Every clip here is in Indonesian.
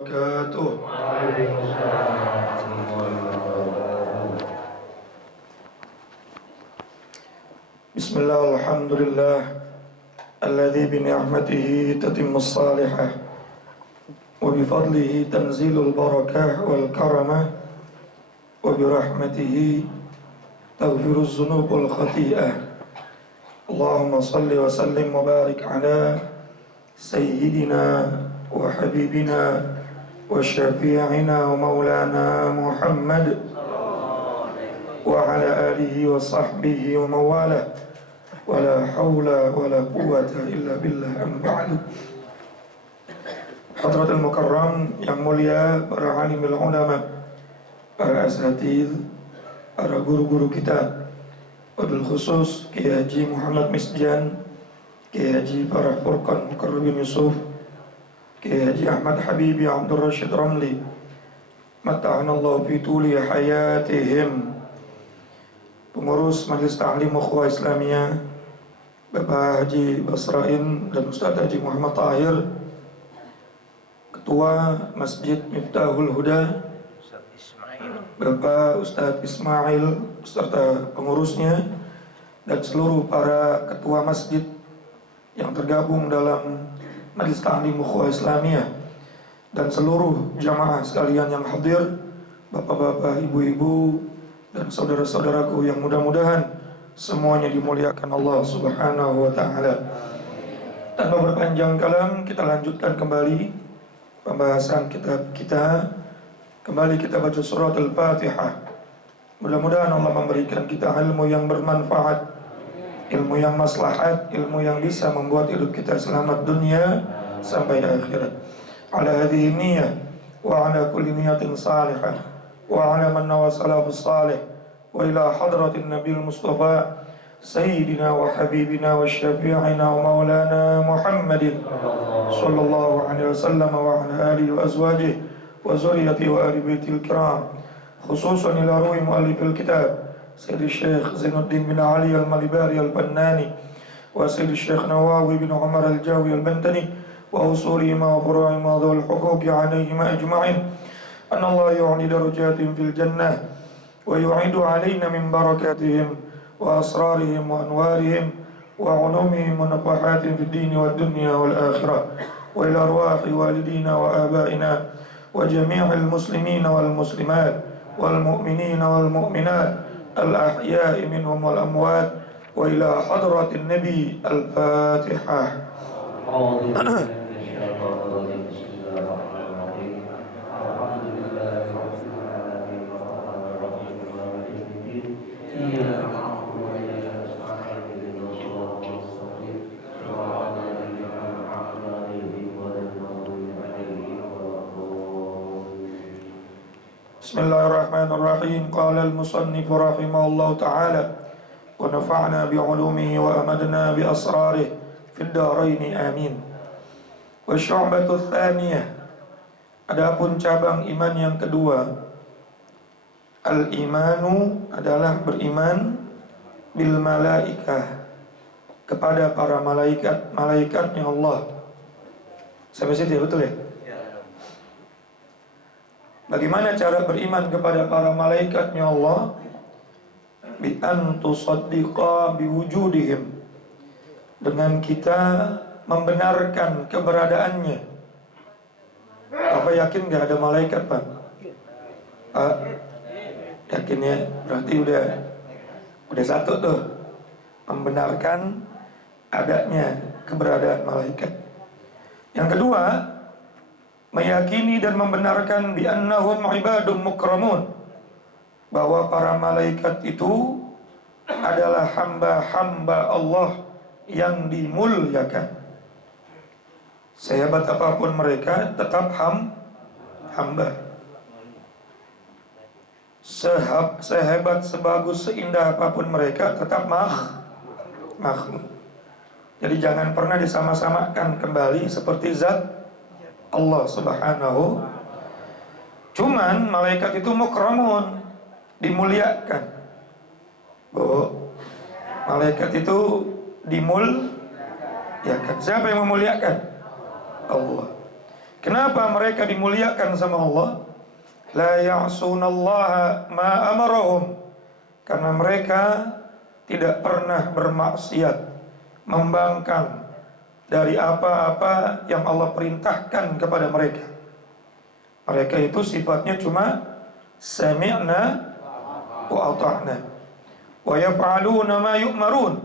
وبركاته. بسم الله والحمد لله الذي بنعمته تتم الصالحة وبفضله تنزيل البركة والكرمة وبرحمته تغفر الذنوب والخطيئة. اللهم صل وسلم وبارك على سيدنا وحبيبنا وشفيعنا ومولانا محمد وعلى آله وصحبه ومن والاه ولا حول ولا قوة إلا بالله. أما بعد. Hadratul Mukarram yang mulia, para alimul ulama, para asatidz, para guru-guru kita, wabil khusus Kiai Haji Muhammad Misjan, Kiai Haji Farah Furqan Mukarrabin Yusuf, Kiai Haji Ahmad Habibi Abdul Rashid Ramli, mata'anallahu fi tuli hayatihim, pengurus Majelis Ta'lim Ukhuwah Islamiyah Bapak Haji Basrain dan Ustaz Haji Muhammad Tahir, Ketua Masjid Miftahul Huda Bapak Ustaz Ismail beserta pengurusnya, dan seluruh para ketua masjid yang tergabung dalam Majelis Ta'lim Ukhuwah Islamiyah, dan seluruh jamaah sekalian yang hadir, bapak-bapak, ibu-ibu, dan saudara-saudaraku yang mudah-mudahan semuanya dimuliakan Allah Subhanahu wa ta'ala. Tanpa berpanjang kalam, kita lanjutkan kembali pembahasan kitab kita. Kembali kita baca surat Al-Fatihah. Mudah-mudahan Allah memberikan kita ilmu yang bermanfaat, ilmu yang maslahat, ilmu yang bisa membuat hidup kita selamat dunia sampai akhirat. Ala hadhihi niyyah wa ala kulli niyatin salihah wa ala man nawa salafus salih wa ila hadratin nabiyil mustafa sayyidina wa habibina wa syafi'ina wa maulana Muhammadin sallallahu alaihi wasallam wa ala alihi wa azwajihi wa zurriyyatihi wa ahli baitil kiram, khususan ila ruhi muallifil kitab Sayyid Syekh Zainuddin bin Ali al-Malibari al-Bannani wa Sayyid Syekh Nawawi bin Umar al-Jawi al-Bantani wa usulihima wa furu'ihima dhul huquqi alaihima ajma'in. أن الله يعلي درجاتهم في الجنة ويعيد علينا من بركاتهم وأسرارهم وأنوارهم وعلومهم ونفحاتهم في الدين والدنيا والآخرة وإلى أرواح والدينا وآبائنا وجميع المسلمين والمسلمات والمؤمنين والمؤمنات الأحياء منهم والأموات وإلى حضرة النبي. الفاتحة. Bismillahirrahmanirrahim. Qala al-musannif rahimahullahu ta'ala wa nafa'na bi'ulumihi wa amadna bi asrarihi fid dharain amin. Wa syu'batu tsaniyah, adapun cabang iman yang kedua, al-imanu adalah beriman bil malaikah, kepada para malaikatnya Allah. Sampai situ ya, betul ya? Bagaimana cara beriman kepada para malaikatnya Allah? Bi an tusaddiqa biwujudihim, dengan kita membenarkan keberadaannya. Apa yakin gak ada malaikat, Pak? Yakin ya? Berarti udah satu tuh, membenarkan adanya keberadaan malaikat. Yang kedua, meyakini dan membenarkan bi annahum ibadun mukramun, bahwa para malaikat itu adalah hamba-hamba Allah yang dimuliakan. Sehebat apapun mereka tetap hamba. Sehebat, sebagus, seindah apapun mereka tetap makhluk. Jadi jangan pernah disama-samakan kembali seperti zat Allah Subhanahu. Cuman malaikat itu mukramun, dimuliakan. Malaikat itu dimuliakan. Siapa yang memuliakan? Allah. Kenapa mereka dimuliakan sama Allah? La ya'sunallaha ma amarahum. Karena mereka tidak pernah bermaksiat, membangkang dari apa-apa yang Allah perintahkan kepada mereka. Mereka itu sifatnya cuma sami'na wa ata'na wa yaf'aluna ma yu'marun,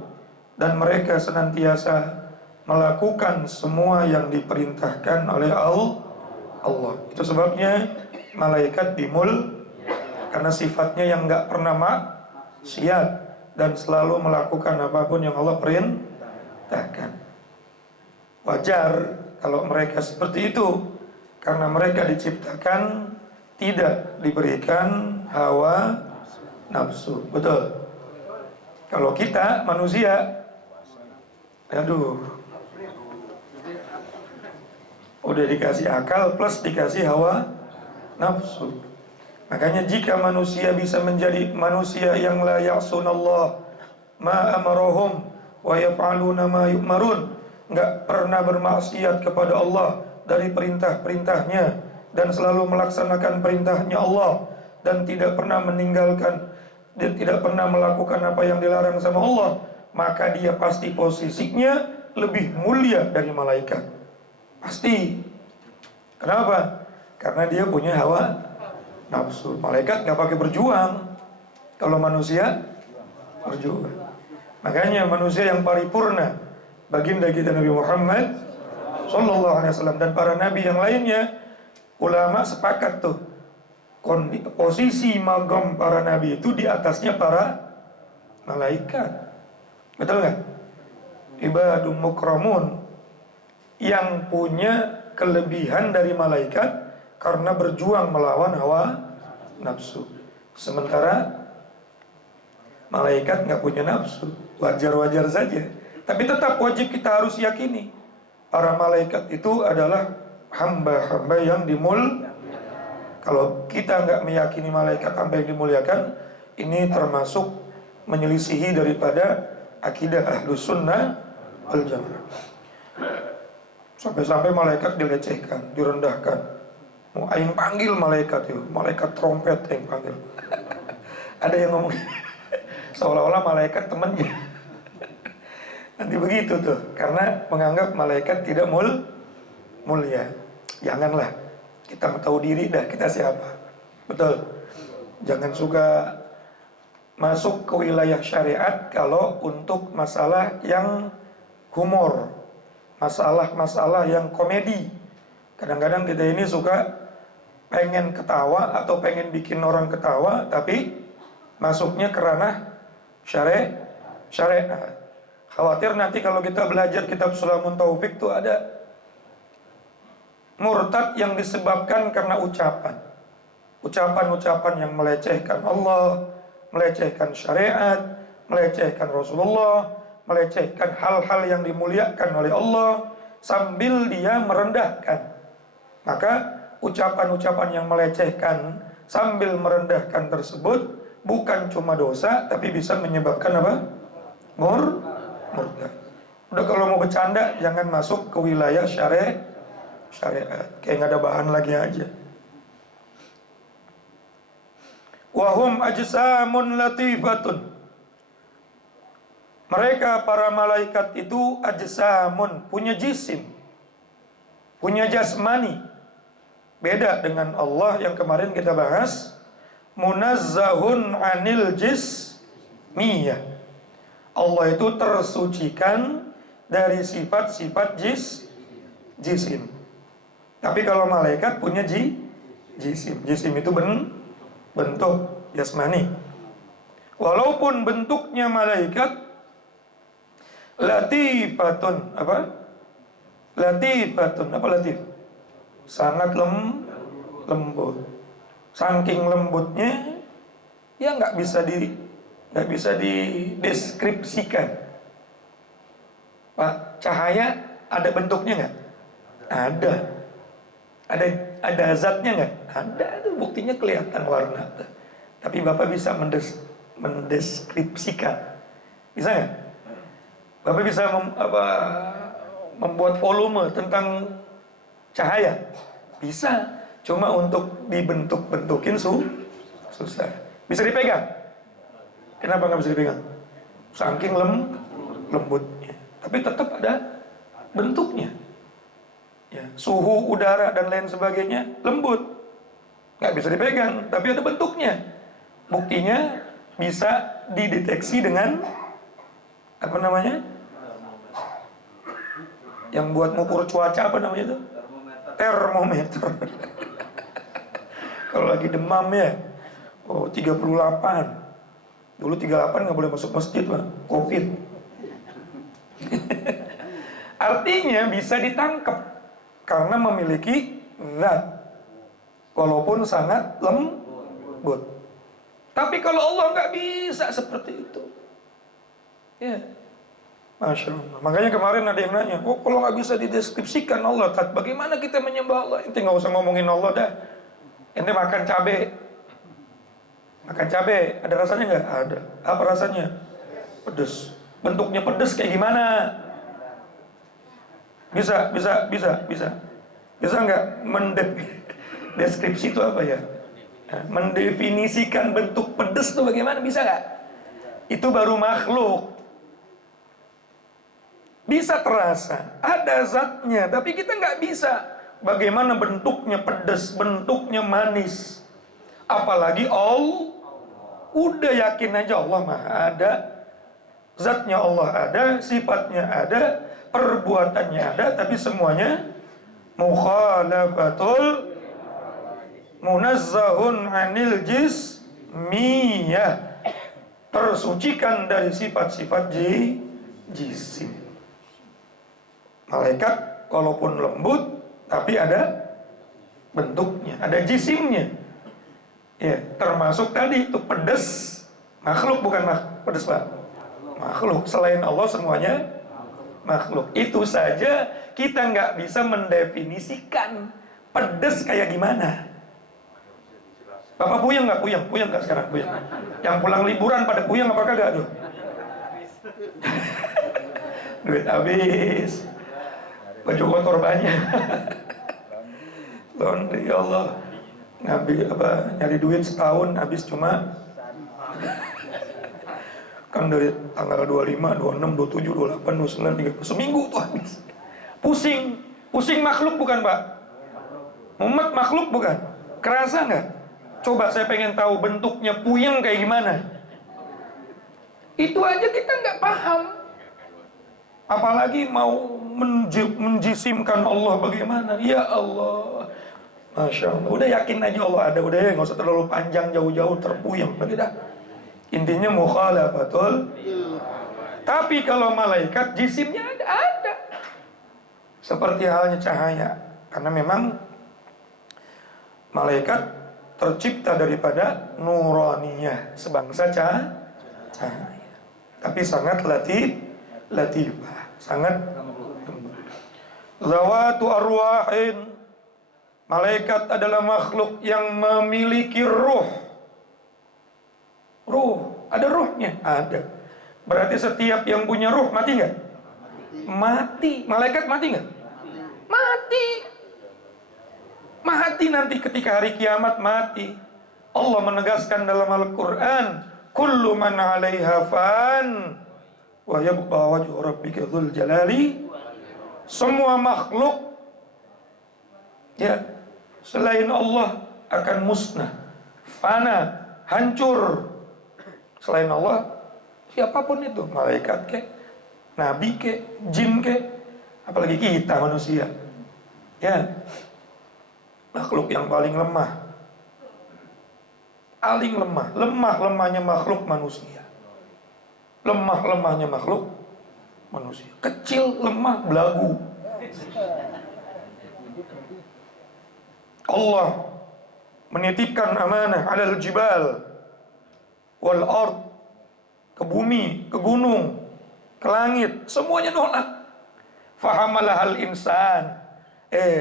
dan mereka senantiasa melakukan semua yang diperintahkan oleh Allah. Itu sebabnya malaikat karena sifatnya yang nggak pernah maksiat dan selalu melakukan apapun yang Allah perintahkan. Wajar kalau mereka seperti itu, karena mereka diciptakan tidak diberikan hawa nafsu. Betul. Kalau kita manusia, udah dikasih akal plus dikasih hawa nafsu. Makanya jika manusia bisa menjadi manusia yang la ya'sunallah ma amarahum wa yaf'aluna ma yu'marun, enggak pernah bermaksiat kepada Allah dari perintah-perintahnya dan selalu melaksanakan perintahnya Allah, dan tidak pernah meninggalkan dan tidak pernah melakukan apa yang dilarang sama Allah, maka dia pasti posisinya lebih mulia dari malaikat. Pasti. Kenapa? Karena dia punya hawa nafsu. Malaikat nggak pakai berjuang, kalau manusia berjuang. Makanya manusia yang paripurna, baginda kita Nabi Muhammad Sallallahu Alaihi Wasallam dan para nabi yang lainnya, ulama sepakat tuh, posisi magam para nabi itu di atasnya para malaikat. Betul nggak? Ibadum mukramun, yang punya kelebihan dari malaikat karena berjuang melawan hawa nafsu. Sementara malaikat nggak punya nafsu, wajar-wajar saja. Tapi tetap wajib kita harus yakini, para malaikat itu adalah hamba-hamba yang Kalau kita nggak meyakini malaikat hamba yang dimuliakan, ini termasuk menyelisihi daripada akidah Ahlus Sunnah wal Jamaah. Sampai-sampai malaikat dilecehkan, direndahkan. Mau aing panggil malaikat itu, malaikat trompet yang panggil. Ada yang ngomong seolah-olah malaikat temannya. Nanti begitu tuh, karena menganggap malaikat tidak mulia. Janganlah, kita tahu diri dah kita siapa. Betul. Jangan suka masuk ke wilayah syariat kalau untuk masalah yang humor, masalah-masalah yang komedi. Kadang-kadang kita ini suka pengen ketawa atau pengen bikin orang ketawa, tapi masuknya ke ranah syariat. Khawatir nanti kalau kita belajar kitab Sulamun Taufik tuh ada murtad yang disebabkan karena ucapan-ucapan yang melecehkan Allah, melecehkan syariat, melecehkan Rasulullah, melecehkan hal-hal yang dimuliakan oleh Allah, sambil dia merendahkan. Maka ucapan-ucapan yang melecehkan sambil merendahkan tersebut bukan cuma dosa, tapi bisa menyebabkan apa? Murtad. Udah, kalau mau bercanda jangan masuk ke wilayah syariat. Kayak nggak ada bahan lagi aja. Wahum ajsamun latifatun. Mereka para malaikat itu ajsamun, punya jisim, punya jasmani. Beda dengan Allah yang kemarin kita bahas, munazzahun anil jismiyah. Allah itu tersucikan dari sifat-sifat jisim. Tapi kalau malaikat punya jisim. Jisim itu bentuk jasmani. Walaupun bentuknya malaikat latifatun, apa? Latifatun, apa latif? Sangat lembut. Saking lembutnya, ya nggak bisa dideskripsikan. Pak, cahaya ada bentuknya nggak? Ada zatnya nggak? Ada, itu buktinya kelihatan warna. Tapi Bapak bisa mendeskripsikan, bisa nggak? Bapak bisa membuat volume tentang cahaya? Bisa, cuma untuk dibentuk-bentukin susah. Bisa dipegang? Kenapa nggak bisa dipegang? Saking lembutnya. Tapi tetap ada bentuknya. Ya, suhu udara dan lain sebagainya lembut, nggak bisa dipegang, tapi ada bentuknya. Buktinya bisa dideteksi dengan apa namanya? Yang buat ngukur cuaca apa namanya itu? Termometer. Kalau lagi demam ya, 38. Dulu 38 nggak boleh masuk masjid, Pak. Covid. Artinya bisa ditangkap karena memiliki zat, walaupun sangat lembut. Tapi kalau Allah nggak bisa seperti itu, ya, Masya Allah. Makanya kemarin ada yang nanya, kalau nggak bisa dideskripsikan Allah, bagaimana kita menyembah Allah? Ente nggak usah ngomongin Allah dah. Ente makan cabai. Makan cabai, ada rasanya nggak? Ada. Apa rasanya? Pedes. Bentuknya pedes kayak gimana? Bisa nggak mendeskripsi itu apa ya? Mendefinisikan bentuk pedes itu bagaimana? Bisa nggak? Itu baru makhluk. Bisa terasa, ada zatnya, tapi kita nggak bisa. Bagaimana bentuknya pedes, bentuknya manis? Apalagi Allah. Udah yakin aja Allah Maha ada, zatnya Allah ada, sifatnya ada, perbuatannya ada, tapi semuanya mukhalafatul munazzahun anil jismiyah, tersucikan dari sifat-sifat jisim. Malaikat walaupun lembut tapi ada bentuknya, ada jisimnya. Ya, termasuk tadi itu pedas, makhluk bukan pedas, Pak. Makhluk, selain Allah semuanya makhluk. Itu saja kita nggak bisa mendefinisikan pedas kayak gimana. Bapak puyeng nggak? Puyeng nggak sekarang? Puyeng. Yang pulang liburan pada puyeng apa kagak tuh? Duit habis, baju kotor banyak. Laundry, ya Allah. Nyari duit setahun habis cuma kan dari tanggal 25, 26, 27, 28, 29, 30 seminggu tuh habis. Pusing makhluk bukan, Pak? Umat makhluk bukan? Kerasa nggak? Coba saya pengen tahu bentuknya puyeng kayak gimana. Itu aja kita nggak paham. Apalagi mau menjisimkan Allah bagaimana? Ya Allah. Masya Allah, udah yakin aja Allah ada, udah ya, nggak usah terlalu panjang jauh-jauh terpuyeng, lagi dah. Intinya mukhalafatul. Tapi kalau malaikat jisimnya ada. Seperti halnya cahaya, karena memang malaikat tercipta daripada nuraniyah, sebangsa cahaya. Tapi sangat latifah, sangat zawatu arwahin. Malaikat adalah makhluk yang memiliki ruh. Ada ruhnya? Ada. Berarti setiap yang punya ruh mati nggak? Mati. Malaikat mati nggak? Mati nanti ketika hari kiamat mati. Allah menegaskan dalam Al-Quran, kullu man 'alaiha fan wa yabqa wajhu rabbika dzul jalali. Semua makhluk, ya, selain Allah akan musnah, fana, hancur. Selain Allah, siapapun itu, malaikat kek, nabi kek, jin kek, apalagi kita manusia, ya, makhluk yang paling lemah, lemahnya makhluk manusia, lemahnya makhluk manusia, kecil, lemah, belagu. Allah menitipkan amanah alal jibal wal ard, ke bumi, ke gunung, ke langit, semuanya nolak. Fahamalahal insan.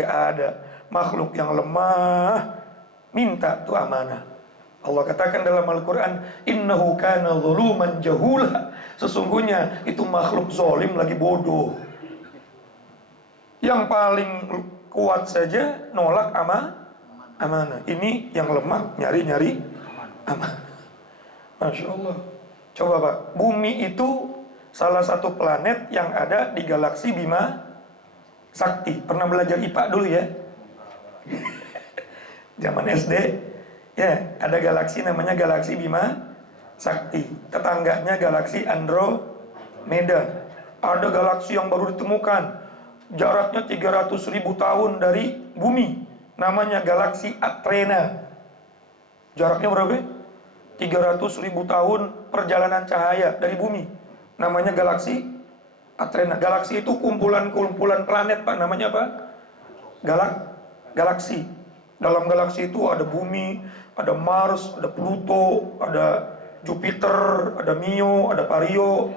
Ada makhluk yang lemah minta tuh amanah. Allah katakan dalam Al-Quran, innahu kana zuluman jahula. Sesungguhnya itu makhluk zalim lagi bodoh. Yang paling kuat saja nolak amanah. Ini yang lemah nyari-nyari amanah. Masya Allah. Coba Pak, bumi itu salah satu planet yang ada di galaksi Bima Sakti. Pernah belajar IPA dulu ya? Zaman SD. Ya, ada galaksi namanya galaksi Bima Sakti. Tetangganya galaksi Andromeda. Ada galaksi yang baru ditemukan, jaraknya 300.000 tahun dari bumi, namanya galaksi Athena. Jaraknya berapa? 300.000 tahun perjalanan cahaya dari bumi, namanya galaksi Athena. Galaksi itu kumpulan-kumpulan planet Pak, namanya apa? Galaksi. Dalam galaksi itu ada bumi, ada Mars, ada Pluto, ada Jupiter, ada Mio, ada Vario.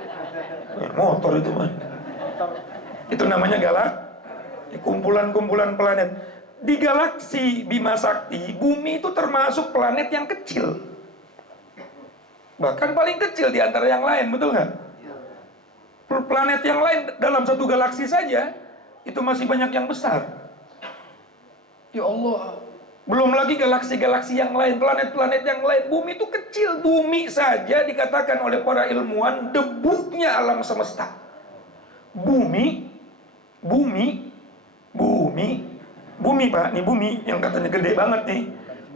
Motor itu mah. Itu namanya kumpulan-kumpulan planet. Di galaksi Bima Sakti, bumi itu termasuk planet yang kecil. Bahkan paling kecil di antara yang lain, betul nggak? Planet yang lain dalam satu galaksi saja itu masih banyak yang besar. Ya Allah. Belum lagi galaksi-galaksi yang lain, planet-planet yang lain. Bumi itu kecil. Bumi saja dikatakan oleh para ilmuwan debunya alam semesta. Bumi Pak, nih bumi yang katanya gede banget nih,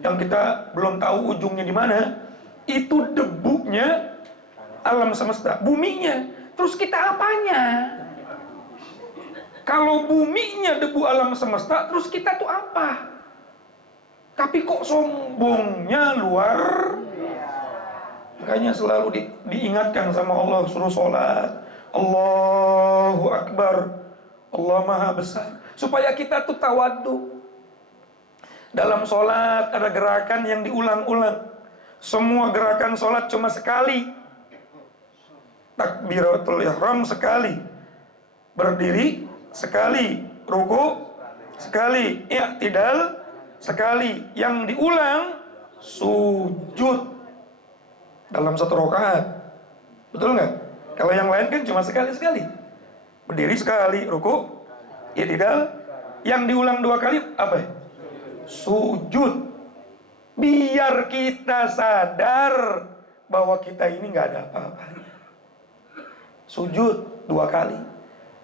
yang kita belum tahu ujungnya di mana. Itu debunya alam semesta, buminya. Terus kita apanya? Kalau buminya debu alam semesta, terus kita tuh apa? Tapi kok sombongnya luar. Makanya selalu diingatkan sama Allah, suruh sholat, Allahu Akbar, Allah Maha Besar, supaya kita tuh tawadu. Dalam sholat ada gerakan yang diulang-ulang. Semua gerakan sholat cuma sekali. Takbiratul ihram sekali, berdiri sekali, ruku sekali, i'tidal sekali. Yang diulang sujud dalam satu rakaat. Betul nggak? Kalau yang lain kan cuma sekali-sekali. Berdiri sekali, ruku, i'tidal. Yang diulang 2 kali apa ya? Sujud. Biar kita sadar bahwa kita ini nggak ada apa-apanya. Sujud 2 kali.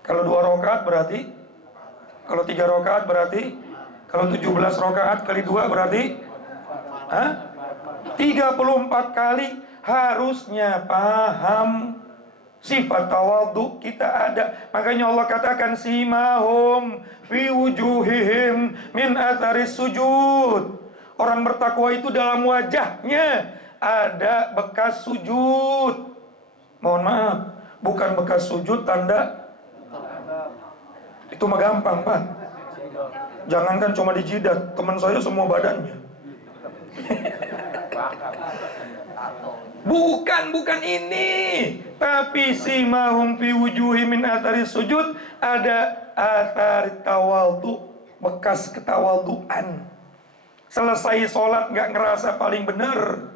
Kalau 2 rakaat berarti, kalau 3 rakaat berarti, kalau 17 rakaat kali 2 berarti 34 kali. Harusnya paham sifat tawadhu kita ada. Makanya Allah katakan simahum fi wujuhihim min atharis sujud. Orang bertakwa itu dalam wajahnya ada bekas sujud. Mohon maaf, bukan bekas sujud tanda. Itu mah gampang Pak. Jangankan cuma di jidat, teman saya semua badannya. Bukan ini. Tapi simahum fi wujuhi min athari sujud, ada athari tawadhu, bekas ketawadhuan. Selesai sholat gak ngerasa paling benar,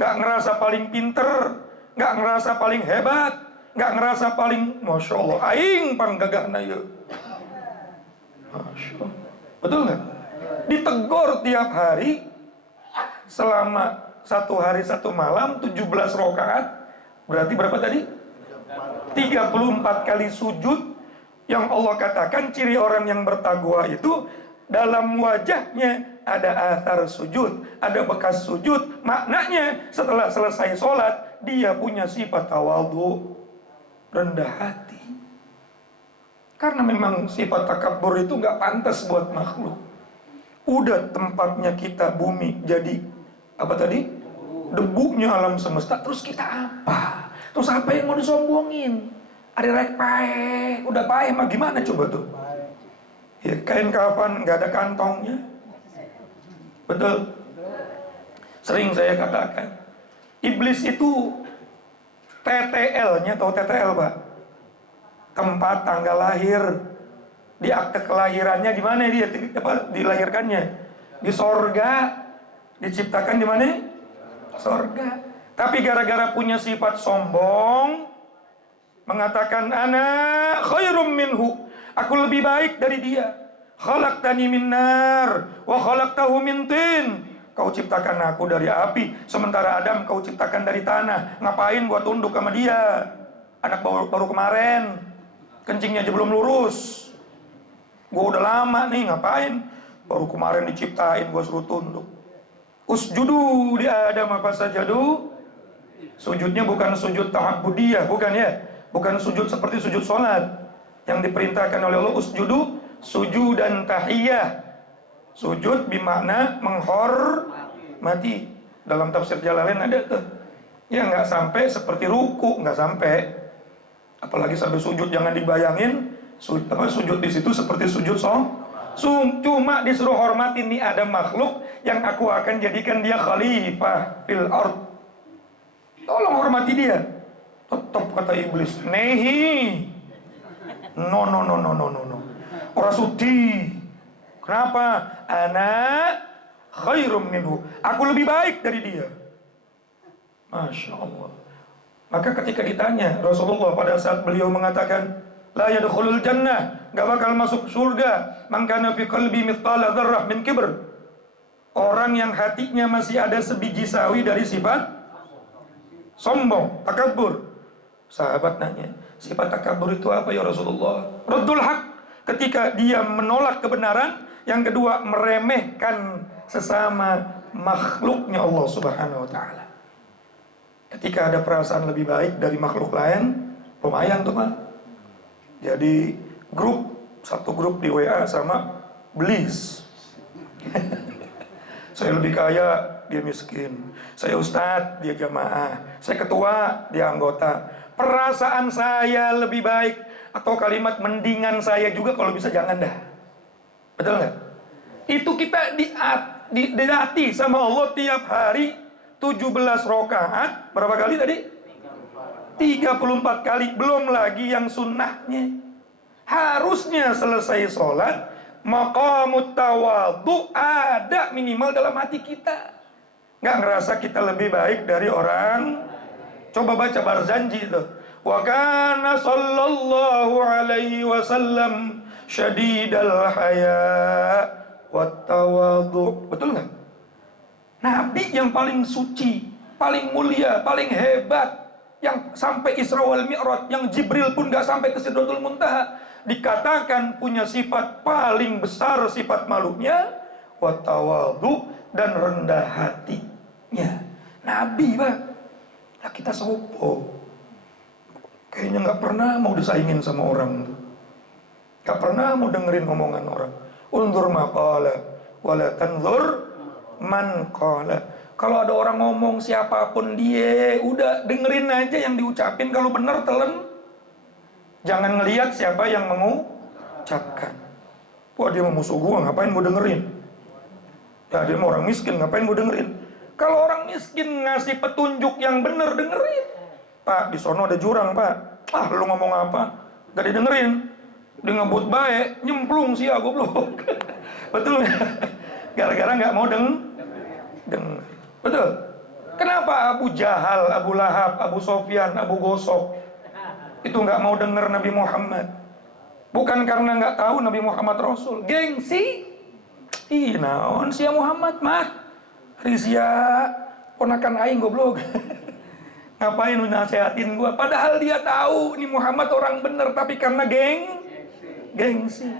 gak ngerasa paling pinter, gak ngerasa paling hebat, gak ngerasa paling Masya Allah, aing panggagahna ya. Masya Allah. Betul gak? Ditegur tiap hari selama 1 hari 1 malam 17 rakaat. Berarti berapa tadi? 34 kali sujud. Yang Allah katakan ciri orang yang bertakwa itu dalam wajahnya ada athar sujud, ada bekas sujud. Maknanya setelah selesai sholat dia punya sifat tawadhu, rendah hati. Karena memang sifat takabur itu gak pantas buat makhluk. Udah tempatnya kita bumi jadi apa tadi? Debunya alam semesta. Terus kita apa? Terus apa yang mau disombongin? Ada rek pae, udah pae mah gimana coba tuh? Ya, kain kafan gak ada kantongnya. Betul. Sering saya katakan, iblis itu TTL-nya, tahu TTL Pak? Tempat tanggal lahir. Di akte kelahirannya di mana dia dilahirkannya? Di sorga. Diciptakan di mana? Sorga. Tapi gara-gara punya sifat sombong, mengatakan ana khairum minhu, aku lebih baik dari dia. Khalaqtani min nar wa khalaqtahu min tin. Kau ciptakan aku dari api, sementara Adam kau ciptakan dari tanah. Ngapain gua tunduk sama dia? Anak baru kemarin, kencingnya aja belum lurus. Gua udah lama nih, ngapain? Baru kemarin diciptain gua suruh tunduk. Usjudu di Adam apa sajadu? Sujudnya bukan sujud ta'abbudiyah, bukan ya? Bukan sujud seperti sujud sholat yang diperintahkan oleh Allah. Usjudu sujud dan tahiyah. Sujud bermakna menghormati. Dalam tafsir Jalalain ada tuh. Ya nggak sampai seperti ruku, nggak sampai. Apalagi sampai sujud, jangan dibayangin sujud di situ seperti sujud cuma disuruh hormatin nih ada makhluk yang aku akan jadikan dia khalifah fil ard. Tolong hormati dia. Tetap kata iblis, nehi. No. Ora sudi. Kenapa? Ana khairum minhu. Aku lebih baik dari dia. Masya Allah. Maka ketika ditanya Rasulullah pada saat beliau mengatakan la yadkhulul jannah, gak bakal masuk surga man kana fi qalbi mithqala dzarrah min kibr. Orang yang hatinya masih ada sebiji sawi dari sifat sombong, takabur. Sahabat nanya, sifat takabur itu apa ya Rasulullah? Raddul haq, ketika dia menolak kebenaran. Yang kedua, meremehkan sesama makhluknya Allah Subhanahu wa ta'ala. Ketika ada perasaan lebih baik dari makhluk lain, lumayan tuh Pak. Jadi satu grup di WA sama belis. Saya lebih kaya, dia miskin. Saya ustadz, dia jamaah. Saya ketua, dia anggota. Perasaan saya lebih baik atau kalimat mendingan saya juga kalau bisa jangan dah. Betul nggak? Itu kita dilatih sama Allah tiap hari 17 rakaat. Berapa kali tadi? 34 kali. Belum lagi yang sunnahnya. Harusnya selesai sholat, maqamut tawadhu ada minimal dalam hati kita. Nggak ngerasa kita lebih baik dari orang. Coba baca Barzanji itu. Wa kana sallallahu alaihi wasallam syadidal haya wat tawadhu. Betul nggak? Nabi yang paling suci, paling mulia, paling hebat, yang sampai Isra wal Mi'raj, yang Jibril pun nggak sampai ke Sidratul Muntaha, dikatakan punya sifat paling besar, sifat malunya wat tawadhu, dan rendah hatinya. Nabi Pak. Nah, kita sopo. Kayaknya nggak pernah mau disaingin sama orang. Gak pernah mau dengerin omongan orang. Unzur maqala wala tanzur man qala. Kalau ada orang ngomong siapapun dia, udah dengerin aja yang diucapin. Kalau benar telan. Jangan ngelihat siapa yang mengucapkan. Wah, dia mau musuh gua, ngapain gua dengerin? Ya, dia mau orang miskin, ngapain gua dengerin? Kalau orang miskin ngasih petunjuk yang benar, dengerin. Pak, di sono ada jurang, Pak. Ah, lu ngomong apa? Gak didengerin. Dia ngebut baik, nyemplung sih ya goblok. Betul nggak? Gara-gara nggak mau denger. Betul. Kenapa Abu Jahal, Abu Lahab, Abu Sofyan, Abu Gosok itu nggak mau denger Nabi Muhammad? Bukan karena nggak tahu Nabi Muhammad Rasul, gengsi. Ih, naon sia Muhammad mah? Rizia ponakan aing goblok. Ngapain lu nasehatin gua? Padahal dia tahu nih Muhammad orang bener, tapi karena gengsi,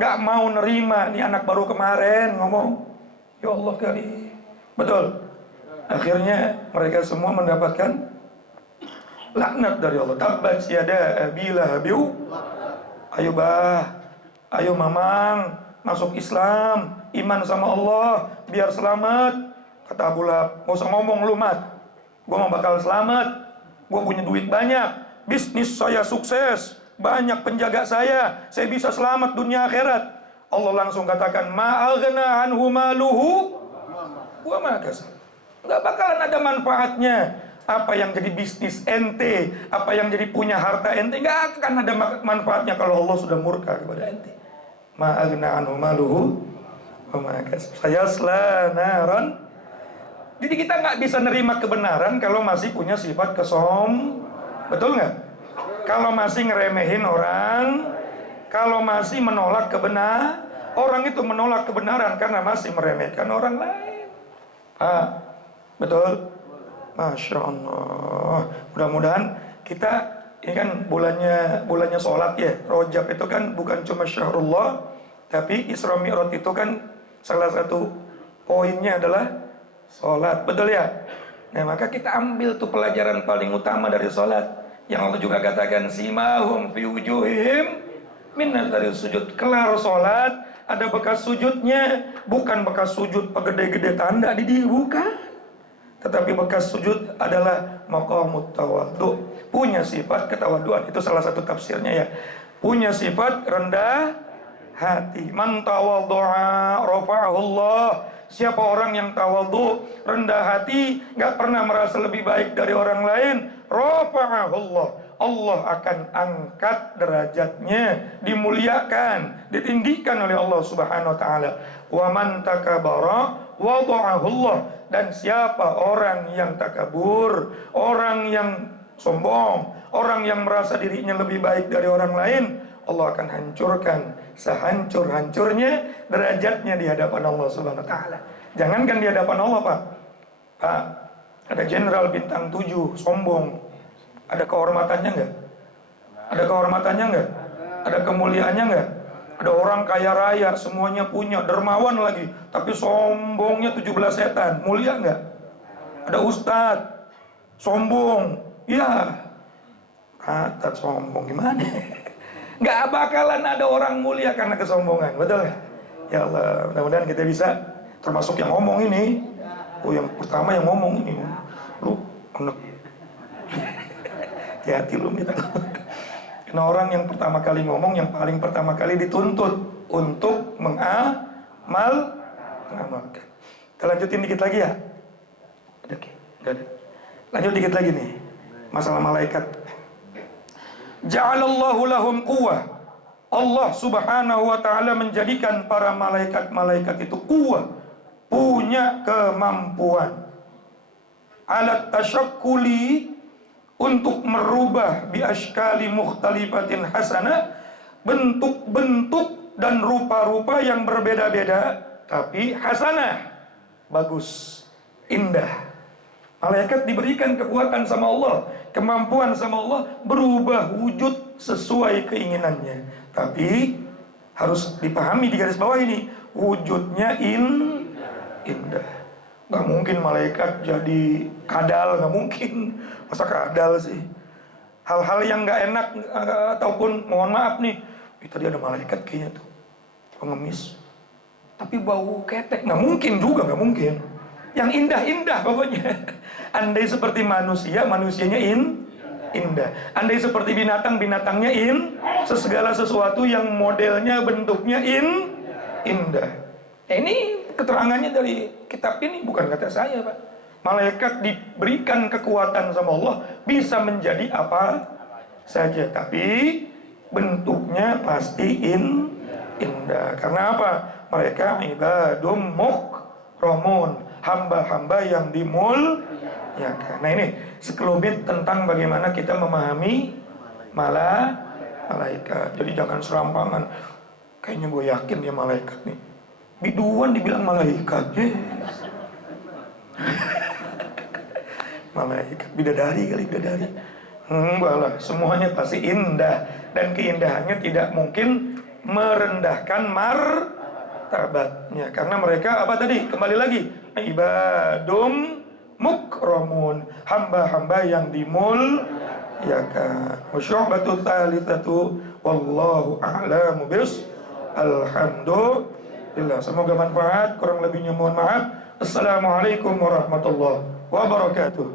nggak mau nerima nih anak baru kemarin ngomong. Ya Allah kali. Betul. Akhirnya mereka semua mendapatkan laknat dari Allah. Tabbat yada abi lahabiu. Ayo bah, ayo mamang, masuk Islam, iman sama Allah, biar selamat. Kata Abu Lahab, gak usah ngomong lu mat. Gue mau bakal selamat. Gue punya duit banyak, bisnis saya sukses, banyak penjaga saya bisa selamat dunia akhirat. Allah langsung katakan, ma'aghna anhu maluhu wa ma kasab. Nggak bakalan ada manfaatnya. Apa yang jadi bisnis ente, apa yang jadi punya harta ente, nggak akan ada manfaatnya kalau Allah sudah murka kepada ente. Ma'aghna anhu maluhu wa ma kasab. Sayasla naran. Jadi kita nggak bisa nerima kebenaran kalau masih punya sifat betul nggak? Kalau masih ngeremehin orang, kalau masih menolak Orang itu menolak kebenaran karena masih meremehkan orang lain. Betul? Masya Allah. Mudah-mudahan kita, ini kan bulannya sholat ya. Rajab itu kan bukan cuma syahrullah, tapi Isra Mi'raj itu kan salah satu poinnya adalah sholat. Betul ya? Nah, maka kita ambil tuh pelajaran paling utama dari sholat, yang Allah juga katakan simahum fi wujuhihim min athari sujud. Kelar sholat ada bekas sujudnya, bukan bekas sujud pegede-gede tanda di dia, bukan. Tetapi bekas sujud adalah maqamut tawadhu, punya sifat ketawaduan. Itu salah satu tafsirnya ya. Punya sifat rendah hati. Man tawadhu'a rafa'ahu Allah. Siapa orang yang tawadhu, rendah hati, gak pernah merasa lebih baik dari orang lain, rafa'ahu Allah. Allah akan angkat derajatnya, dimuliakan, ditinggikan oleh Allah Subhanahu wa taala. Wa man takabara wada'ahu Allah. Dan siapa orang yang takabur, orang yang sombong, orang yang merasa dirinya lebih baik dari orang lain, Allah akan hancurkan sehancur-hancurnya derajatnya di hadapan Allah Subhanahu wa taala. Jangankan di hadapan Allah, Pak, ada jenderal bintang 7 sombong, ada kehormatannya enggak? Ada kehormatannya enggak? Ada kemuliaannya enggak? Ada orang kaya raya, semuanya punya, dermawan lagi, tapi sombongnya 17 setan, mulia enggak? Ada ustadz sombong, ya kata sombong gimana? Nggak bakalan ada orang mulia karena kesombongan, betul nggak? Ya Allah, mudah-mudahan kita bisa termasuk yang ngomong ini. Oh, yang pertama yang ngomong ini, lu anak, hati-hati lu minta. Karena orang yang pertama kali ngomong, yang paling pertama kali dituntut untuk mengamalkan. Kita lanjutin dikit lagi ya. Oke, nggak ada. Lanjut dikit lagi nih, masalah malaikat. Ja'alallahu lahum quwwah. Allah Subhanahu wa taala menjadikan para malaikat-malaikat itu quwwah, punya kemampuan alat tasyakkuli, untuk merubah bi ashkali mukhtalifatin hasanah, bentuk-bentuk dan rupa-rupa yang berbeda-beda tapi hasanah, bagus, indah. Malaikat diberikan kekuatan sama Allah, kemampuan sama Allah, berubah wujud sesuai keinginannya. Tapi harus dipahami di garis bawah ini, wujudnya indah. Gak mungkin malaikat jadi kadal, gak mungkin. Masa kadal sih? Hal-hal yang gak enak, ataupun mohon maaf nih, tadi ada malaikat kayaknya tuh, pengemis, tapi bau ketek, gak mungkin juga, gak mungkin. Yang indah-indah pokoknya. Andai seperti manusia, manusianya indah. Andai seperti binatang, binatangnya segala sesuatu yang modelnya, bentuknya indah. Nah, ini keterangannya dari kitab ini, bukan kata saya, Pak. Malaikat diberikan kekuatan sama Allah, bisa menjadi apa saja, tapi bentuknya pasti indah. Karena apa? Mereka ibadum mukramun, hamba-hamba yang dimuliakan. Nah, ini sekelumit tentang bagaimana kita memahami malaikat. Jadi jangan serampangan, kayaknya gue yakin dia malaikat nih, biduan dibilang malaikat. Malaikat, bidadari kali, bidadari. Enggak lah, semuanya pasti indah. Dan keindahannya tidak mungkin merendahkan martabatnya. Karena mereka apa tadi? Kembali lagi, ibadum mukramun, hamba-hamba yang dimuliakan. Wasyu'batu tsalitsatu wallahu a'lamu bis. Alhamdulillah. Semoga manfaat, kurang lebihnya mohon maaf. Assalamualaikum warahmatullahi wabarakatuh.